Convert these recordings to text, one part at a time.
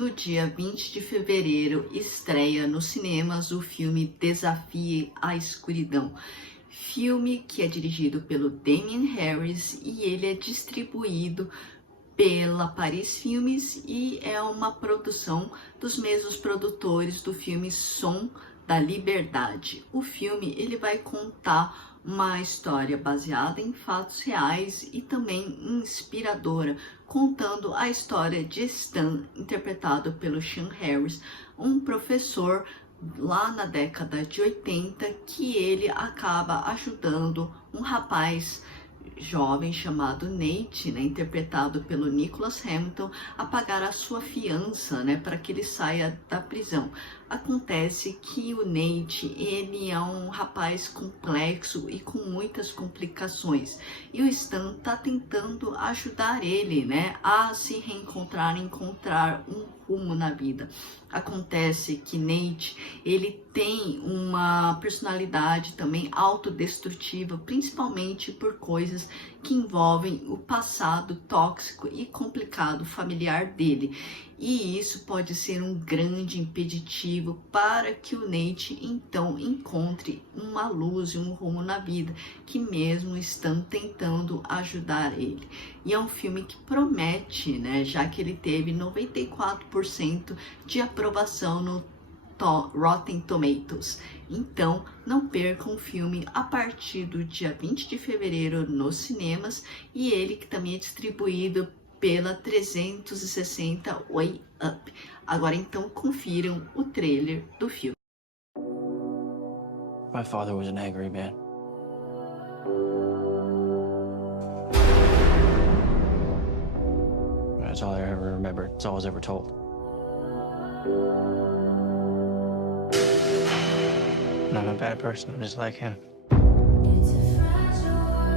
No dia 20 de fevereiro, estreia nos cinemas o filme Desafie, a Escuridão. Filme que é dirigido pelo Deen e ele é distribuído pela Paris Filmes e é uma produção dos mesmos produtores do filme Som da Liberdade. O filme ele vai contar uma história baseada em fatos reais e também inspiradora, contando a história de Stan, interpretado pelo Sean Harris, um professor lá na década de 80 que ele acaba ajudando um rapaz jovem chamado Nate, né, interpretado pelo Nicholas Hamilton, a pagar a sua fiança, né, para que ele saia da prisão. Acontece que o Nate, ele é um rapaz complexo e com muitas complicações, e o Stan tá tentando ajudar ele, né, a se reencontrar, encontrar um rumo na vida. Acontece que Nate, ele tem uma personalidade também autodestrutiva, principalmente por coisas que envolvem o passado tóxico e complicado familiar dele. E isso pode ser um grande impeditivo para que o Nate então encontre uma luz e um rumo na vida, que mesmo estão tentando ajudar ele. E é um filme que promete, né, já que ele teve 94% de aprovação no Rotten Tomatoes. Então, não percam o filme a partir do dia 20 de fevereiro nos cinemas, e ele que também é distribuído pela 360 Way Up. Agora então confiram o trailer do filme. My father was an angry man. That's all I ever remembered. It's all I was ever told. And I'm a bad person. I'm just like him.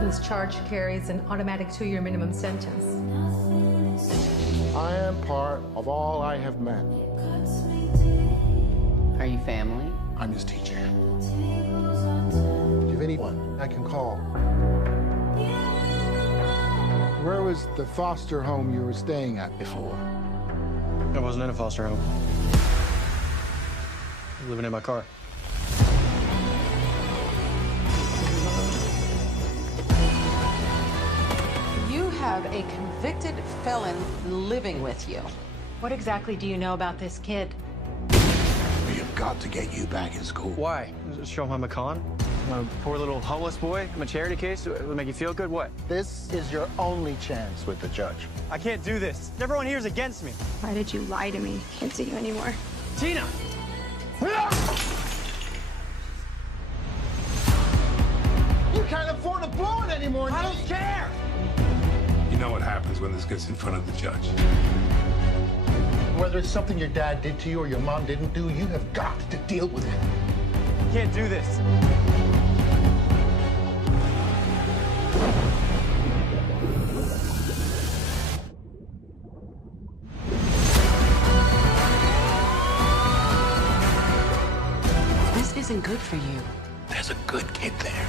This charge carries an automatic 2-year minimum sentence. I am part of all I have met. Are you family? I'm his teacher. Do you have anyone I can call? Where was the foster home you were staying at before? I wasn't in a foster home. I was living in my car. You have a convicted felon living with you. What exactly do you know about this kid? We have got to get you back in school. Why? Show him I'm a con? I'm a poor little homeless boy? I'm a charity case? It'll make you feel good? What? This is your only chance with the judge. I can't do this. Everyone here is against me. Why did you lie to me? Can't see you anymore. Tina! You can't afford to blow it anymore. I don't care! You know what happens when this gets in front of the judge. Whether it's something your dad did to you or your mom didn't do, you have got to deal with it. Can't do this. This isn't good for you. There's a good kid there.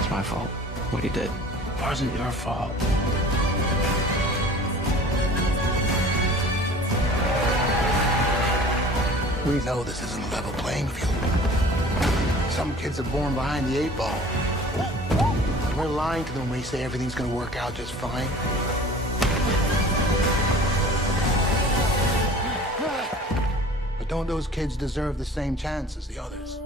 It's my fault. What he did. It wasn't your fault. We know this isn't a level playing field. Some kids are born behind the 8 ball. We're lying to them when we say everything's gonna work out just fine. But don't those kids deserve the same chance as the others?